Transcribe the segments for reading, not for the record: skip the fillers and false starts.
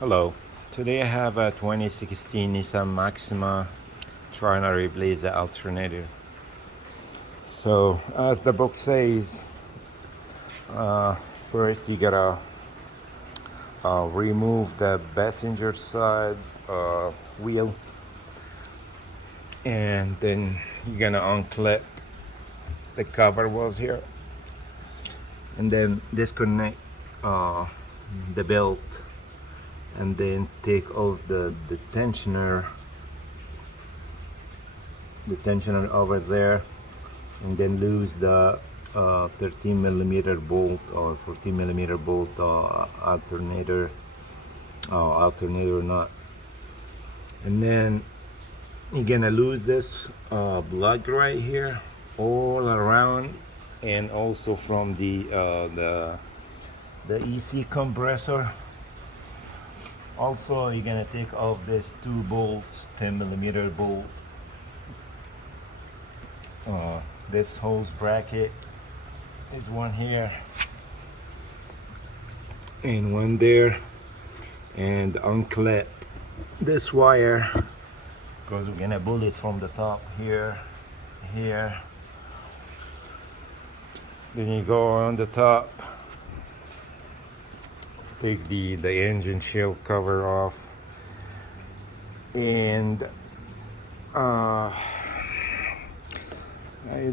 Hello. Today I have a 2016 Nissan Maxima trying to replace the alternator. So, as the book says, uh, first you gotta remove the passenger side wheel, and then you're gonna unclip the cover was here, and then disconnect uh, the belt, and then take off the tensioner over there, and then lose the 13 millimeter bolt or 14 millimeter bolt alternator nut, and then you're gonna lose this plug right here all around, and also from the EC compressor. Also, you're gonna take off this two bolts, 10 millimeter bolt, this hose bracket is one here and one there, and unclip this wire because we're gonna pull it from the top here. Then you go on the top, take the engine shield cover off, and I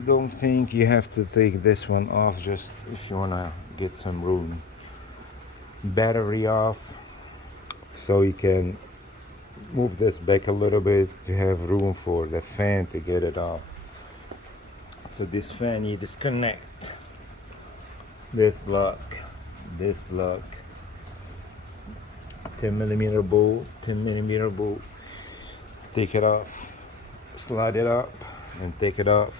don't think you have to take this one off, just if you wanna get some room. Battery off, so you can move this back a little bit to have room for the fan to get it off. So this fan, you disconnect this block, 10 millimeter bolt, take it off, slide it up and take it off,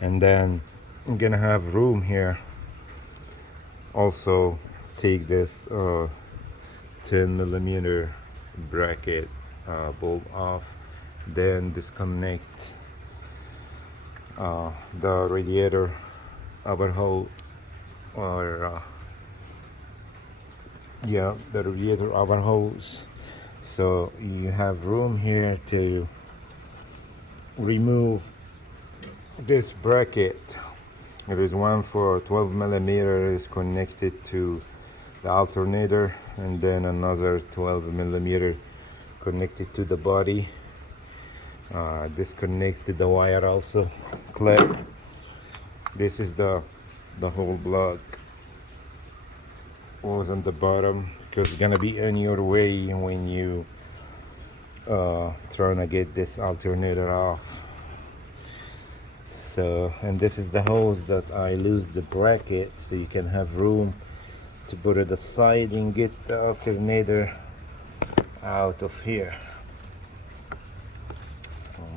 and then I'm gonna have room here. Also take this 10 millimeter bracket bolt off, then disconnect the radiator overhaul, or the radiator overhauls. So you have room here to remove this bracket. There is one for 12 millimeter is connected to the alternator, and then another 12 millimeter connected to the body. Disconnected the wire also, clip. This is the whole block was on the bottom, because it's gonna be in your way when you trying to get this alternator off. So, and this is the hose that I lose the bracket, so you can have room to put it aside and get the alternator out of here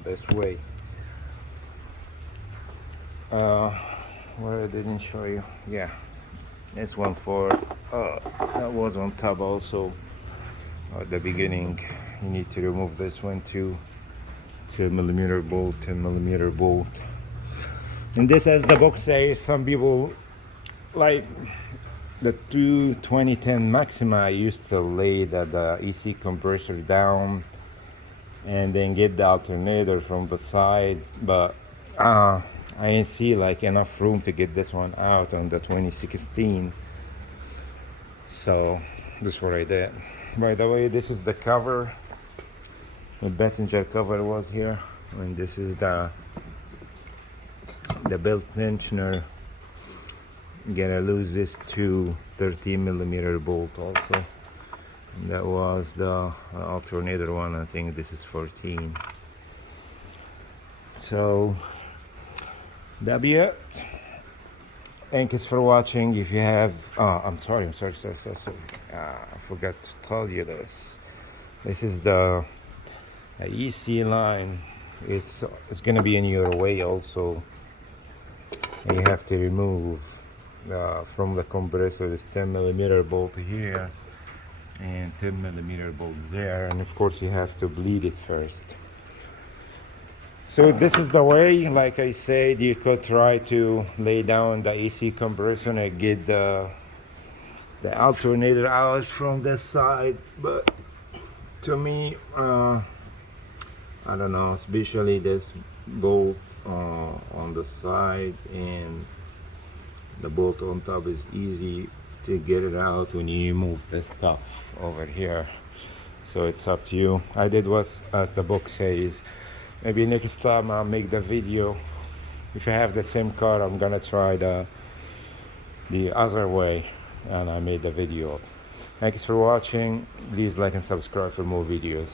this way. What I didn't show you, this one for that was on top also at the beginning. You need to remove this one too, 10 millimeter bolt, and this, as the book says, some people like the 2010 Maxima. I used to lay the EC compressor down and then get the alternator from the side, but I didn't see like enough room to get this one out on the 2016, so this is what I did. By the way, this is the cover. The passenger cover was here, and this is the belt tensioner. I'm gonna lose this to 13 millimeter bolt also. That was the alternator one. I think this is 14. So that'll be it. Thanks for watching. If you have I'm sorry, I forgot to tell you this. This is the EC line. It's gonna be in your way also. You have to remove from the compressor this 10 millimeter bolt here and 10 millimeter bolts there, and of course you have to bleed it first. So this is the way, like I said, you could try to lay down the AC compressor and get the the alternator out from this side, but to me, I don't know, especially this bolt on the side and the bolt on top is easy to get it out when you move the stuff over here. So it's up to you. I did what as the book says. Maybe next time I'll make the video. If I have the same car, I'm gonna try the other way, and I made the video. Thanks for watching. Please like and subscribe for more videos.